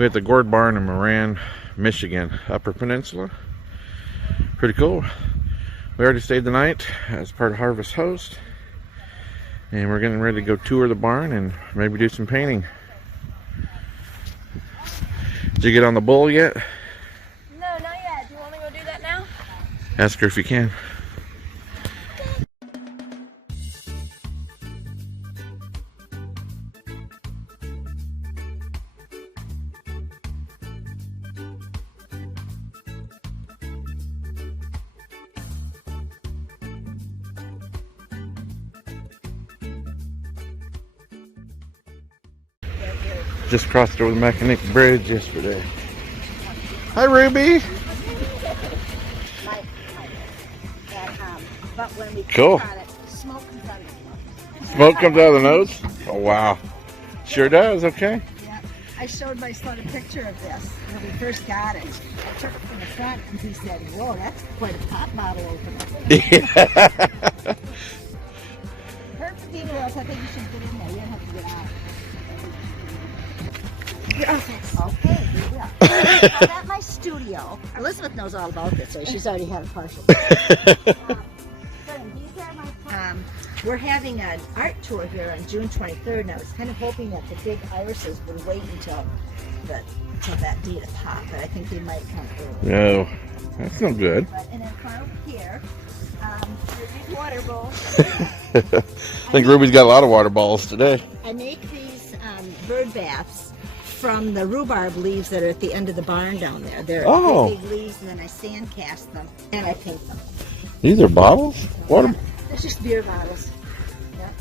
We at the Gourd Barn in Moran, Michigan, Upper Peninsula. Pretty cool. We already stayed the night as part of Harvest Host, and we're getting ready to go tour the barn and maybe do some painting. Did you get on the bull yet? No, not yet. Do you want to go do that now? Ask her if you can. Just crossed over the Mechanic Bridge yesterday. Hi, Ruby. But when we Cool. on it, smoke comes out of it. Smoke comes out of the nose? Oh, wow. Sure does, okay. Yeah. I showed my son a picture of this when we first got it. I took it from the front and he said, whoa, that's quite a pop bottle opener. Yeah. Perfect details. I think you should get in there. You don't have to get out. Okay, here we are. I'm at my studio. Elizabeth knows all about this, so she's already had a partial. We're having an art tour here on June 23rd, and I was kind of hoping that the big irises would wait until that day to pop, but I think they might come early. No, that's no good. And then over here, these water bowls. I think Ruby's got a lot of water balls today. I make these bird baths from the rhubarb leaves that are at the end of the barn down there. They're big leaves, and then I sand cast them and I paint them. These are bottles? Water? It's just beer bottles. Yep.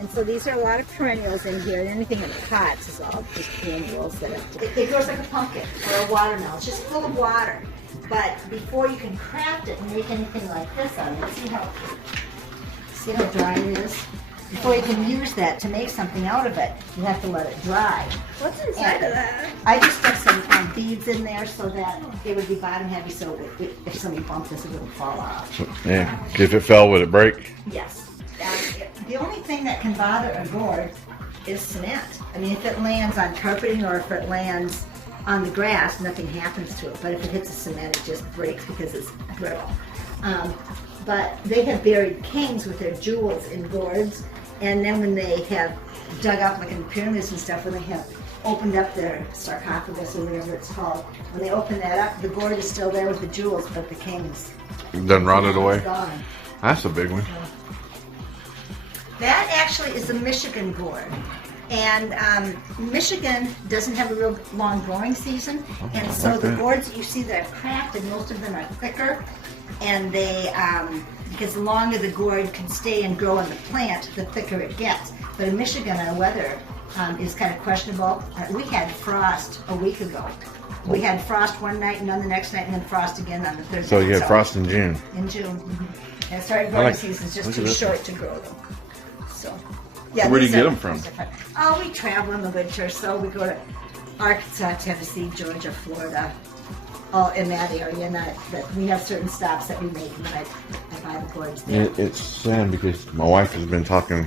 And so these are a lot of perennials in here. Anything in pots is all just annuals. It grows like a pumpkin or a watermelon. It's just full of water. But before you can craft it and make anything like this on it, see how dry it is? Before you can use that to make something out of it, you have to let it dry. What's inside of that? I just stuck some beads in there so that it would be bottom heavy, so if somebody bumped this, it wouldn't fall off. Yeah, if it fell, would it break? Yes. The only thing that can bother a gourd is cement. I mean, if it lands on carpeting or if it lands on the grass, nothing happens to it. But if it hits the cement, it just breaks because it's brittle. But they have buried kings with their jewels in gourds. And then when they have dug up, like in the pyramids and stuff, when they have opened up their sarcophagus or whatever it's called, when they open that up, the gourd is still there with the jewels, but the king's done rotted away. Gone. That's a big one. That actually is a Michigan gourd. And Michigan doesn't have a real long growing season, and so the gourds that you see that are crafted, most of them are thicker, and they, because the longer the gourd can stay and grow in the plant, the thicker it gets. But in Michigan, our weather is kind of questionable. We had frost a week ago. We had frost one night, and then the next night, and then frost again on the third night. So you had frost in June? In June. Mm-hmm. And it started growing season is just too short to grow them. So. Yeah, where do you get them from? Oh, we travel in the winter, so we go to Arkansas, Tennessee, Georgia, Florida, all in that area. And that we have certain stops that we make, and I buy the gourds there. It's sad because my wife has been talking,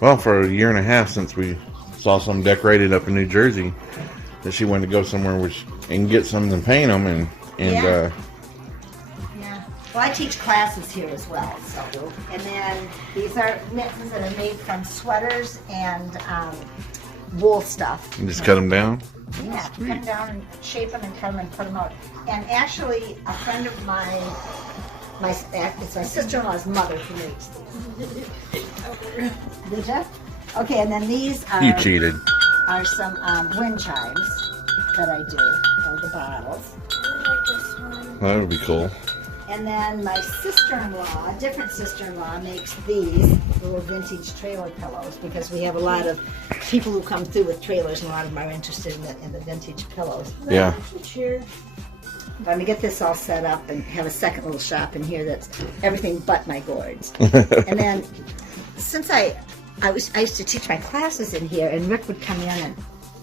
well, for a year and a half since we saw some decorated up in New Jersey, that she wanted to go somewhere and get some and paint them Yeah. Well, I teach classes here as well, so. And then these are mittens that are made from sweaters and wool stuff. And just cut them down? Yeah, cut them down and shape them and cut them and put them out. And actually, a friend of mine, it's my sister-in-law's mother who makes these. Did you? Okay, and then these are... You cheated. Are some wind chimes that I do, or the bottles. I like this one. That would be cool. And then my sister-in-law, a different sister-in-law, makes these little vintage trailer pillows because we have a lot of people who come through with trailers, and a lot of them are interested in the vintage pillows. Yeah. I'm going to get this all set up and have a second little shop in here that's everything but my gourds. And then, since I used to teach my classes in here, and Rick would come in,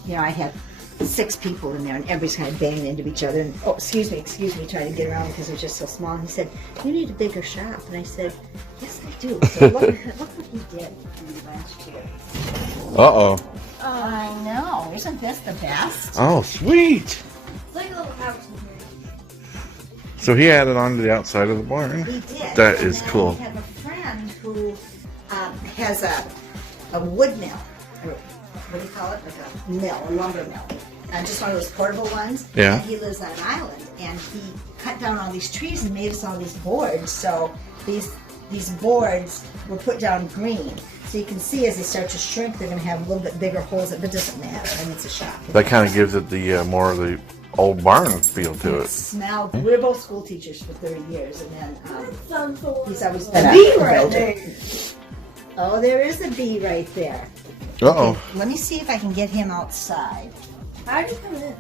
and I had 6 people in there, and everybody's kind of banging into each other. And oh, excuse me, trying to get around because they're just so small. And he said, "You need a bigger shop." And I said, "Yes, I do." So look what he did last year. Uh-oh. I know. Isn't this the best? Oh, sweet. It's like a little house in here. So he added on to the outside of the barn. He did. That And is then cool. I have a friend who has a wood mill. Or what do you call it? Like a mill, a lumber mill. Just one of those portable ones. Yeah. And he lives on an island, and he cut down all these trees and made us all these boards. So these boards were put down green. So you can see as they start to shrink, they're going to have a little bit bigger holes. But it doesn't matter. I mean, it's a shop. That kind of gives it the more of the old barn feel to it. Smell. We're both school teachers for 30 years, and then Sounds so he's always been a a bee right builder. there. Oh, there is a bee right there. Uh-oh. Okay, let me see if I can get him outside. How'd you come in?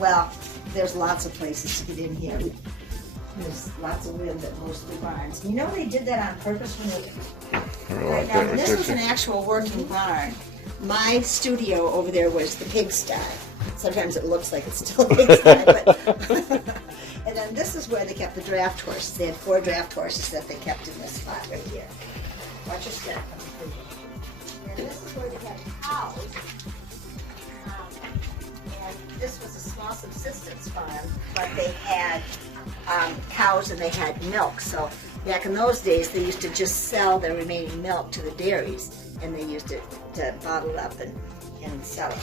Well, there's lots of places to get in here. There's lots of wind at most of the barns. You know they did that on purpose when they... Right now, this was an actual working barn. My studio over there was the pigsty. Sometimes it looks like it's still a pigsty, but... And then this is where they kept the draft horses. They had 4 draft horses that they kept in this spot right here. Watch your step. And this is where they had cows. And this was a small subsistence farm, but they had cows and they had milk. So back in those days, they used to just sell the remaining milk to the dairies, and they used it to bottle it up and sell it.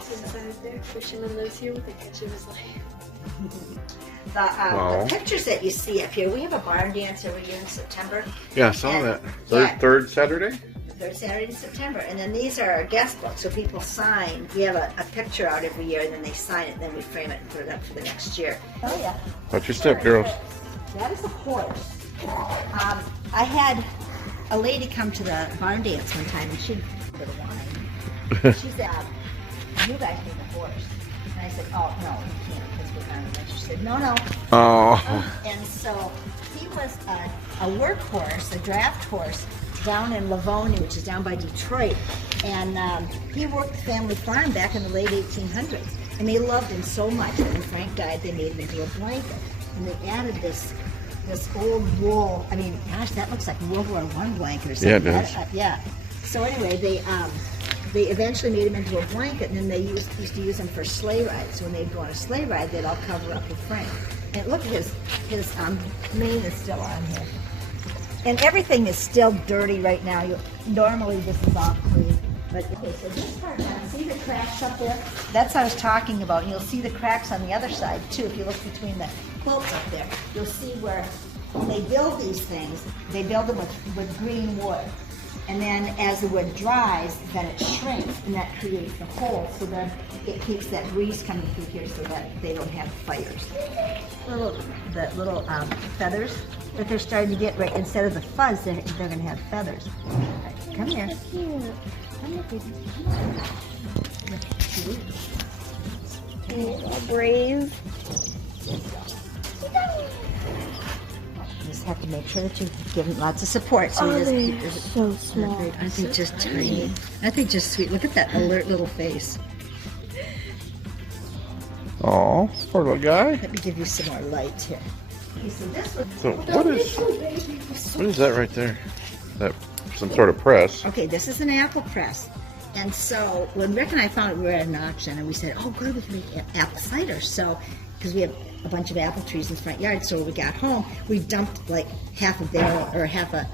So inside there, fisherman lives here with a kitchen is like. The pictures that you see up here, we have a barn dance every year in September. Yeah, I saw And- that. yeah. Third Saturday? The third Saturday in September. And then these are our guest books. So people sign. We have a picture out every year, and then they sign it, and then we frame it and put it up for the next year. Oh, yeah. Watch your step, girls. That is a horse. I had a lady come to the barn dance one time, and she put a wine. She said, "You guys need a horse." And I said, "Oh, no, we can't because we're on the." She said, "No." Oh. And so he was a workhorse, a draft horse, down in Livonia, which is down by Detroit. And he worked the family farm back in the late 1800s. And they loved him so much that when Frank died, they made him into a blanket. And they added this old wool. I mean, gosh, that looks like World War I blanket or something. Yeah, it does. Yeah. So anyway, they eventually made him into a blanket, and then they used to use him for sleigh rides. So when they'd go on a sleigh ride, they'd all cover up with Frank. And look at his mane is still on here. And everything is still dirty right now. Normally this is all clean. But okay, so this part down, see the cracks up there? That's what I was talking about. And you'll see the cracks on the other side too. If you look between the quilts up there, you'll see where when they build these things, they build them with green wood. And then as the wood dries, then it shrinks, and that creates the hole. So then it keeps that breeze coming through here so that they don't have fires. The little feathers that they're starting to get, right, instead of the fuzz, they're going to have feathers. Right, come here. Come here, baby. Brave. Just have to make sure that you give them lots of support. So you just keep this. So small. Aren't they just tiny? Aren't they just sweet? Look at that alert little face. Oh, poor little guy. Let me give you some more light here. Okay, so this one. So what is that right there? That some sort of press. Okay, this is an apple press. And so when Rick and I found it, we were at an auction, and we said, "Oh, good, we can make apple cider." So, because we have a bunch of apple trees in the front yard, so when we got home, we dumped like half a barrel or half a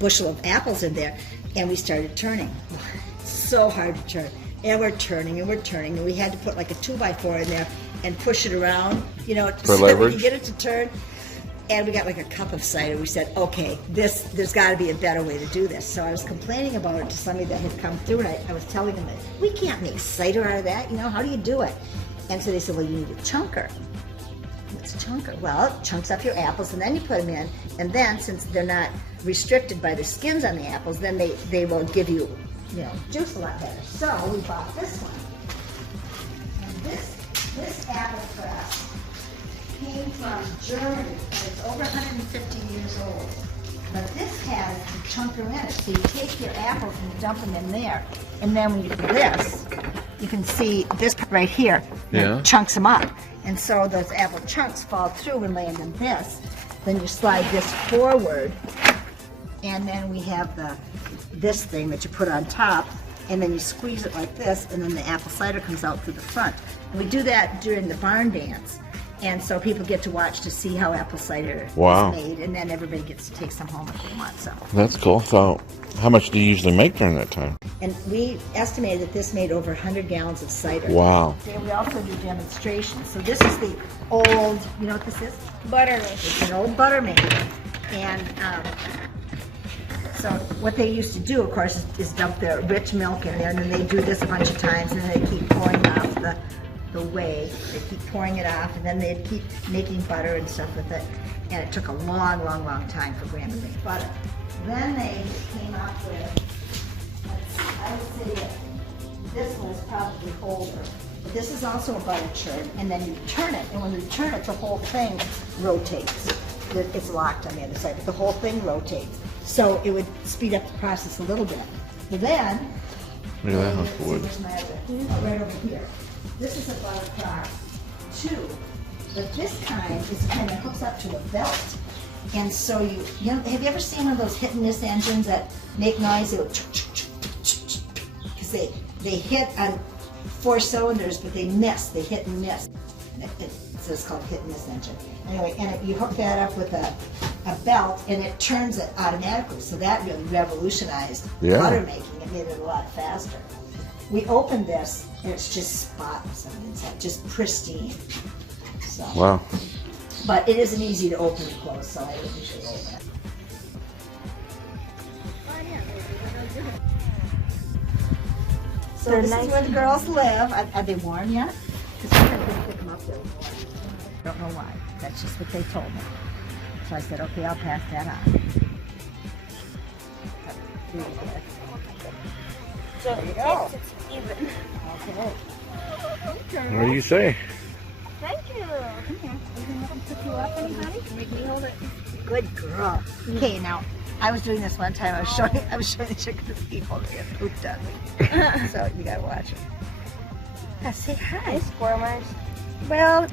bushel of apples in there, and we started turning. So hard to turn. And we're turning, and we had to put like a 2x4 in there and push it around, so that we leverage? could get it to turn. And we got like a cup of cider. We said, okay, there's got to be a better way to do this. So I was complaining about it to somebody that had come through, and I was telling them that we can't make cider out of that. How do you do it? And so they said, well, you need a chunker. What's a chunker? Well, it chunks up your apples, and then you put them in. And then, since they're not restricted by the skins on the apples, then they will give you, juice a lot better. So we bought this one. And this apple press came from Germany, and it's over 150 years old. But this has a chunker in it. So you take your apples and you dump them in there. And then when you do this, you can see this right here. Yeah. It chunks them up. And so those apple chunks fall through and land in this. Then you slide this forward. And then we have this thing that you put on top. And then you squeeze it like this. And then the apple cider comes out through the front. And we do that during the barn dance. And so people get to watch to see how apple cider Wow. is made, and then everybody gets to take some home if they want some. That's cool. So, how much do you usually make during that time? And we estimated that this made over 100 gallons of cider. Wow. We also do demonstrations. So this is the old, you know what this is? Butter. It's an old butter maker. And so what they used to do, of course, is dump the rich milk in there, and then they do this a bunch of times, and then they keep pouring off the whey. They keep pouring it off, and then they'd keep making butter and stuff with it. And it took a long, long, long time for Grandma to make butter. Then they came up with, let's see, I would say this one is probably older. But this is also a butter churn, and then you turn it, and when you turn it, the whole thing rotates. It's locked on the other side, but the whole thing rotates. So it would speed up the process a little bit. But then, Look at that hunk of wood. where's my other, right over here. This is a butter crock too, but this kind is kind of hooks up to a belt. And so you know, have you ever seen one of those hit and miss engines that make noise? They go because they hit on 4 cylinders, but they miss. They hit and miss. So it's called hit and miss engine. Anyway, and you hook that up with a belt, and it turns it automatically. So that really revolutionized butter making. It made it a lot faster. We opened this, and it's just spotless on the inside, just pristine. So, Wow. but it isn't easy to open and close, so I don't usually open it. So They're this nice is where the and girls live. Are they warm yet? Because we're going to pick them up there. Don't know why. That's just what they told me. So I said, okay, I'll pass that on. Really good. So There you go. it's even. Okay. What do you say? Thank you. Come here. You can let them pick you up, anybody? Make me hold it. Good girl. Okay, now I was doing this one time. I was showing the chicken to people. They got pooped on me. So you gotta watch it. Say hi. Hey, squirmers. Well,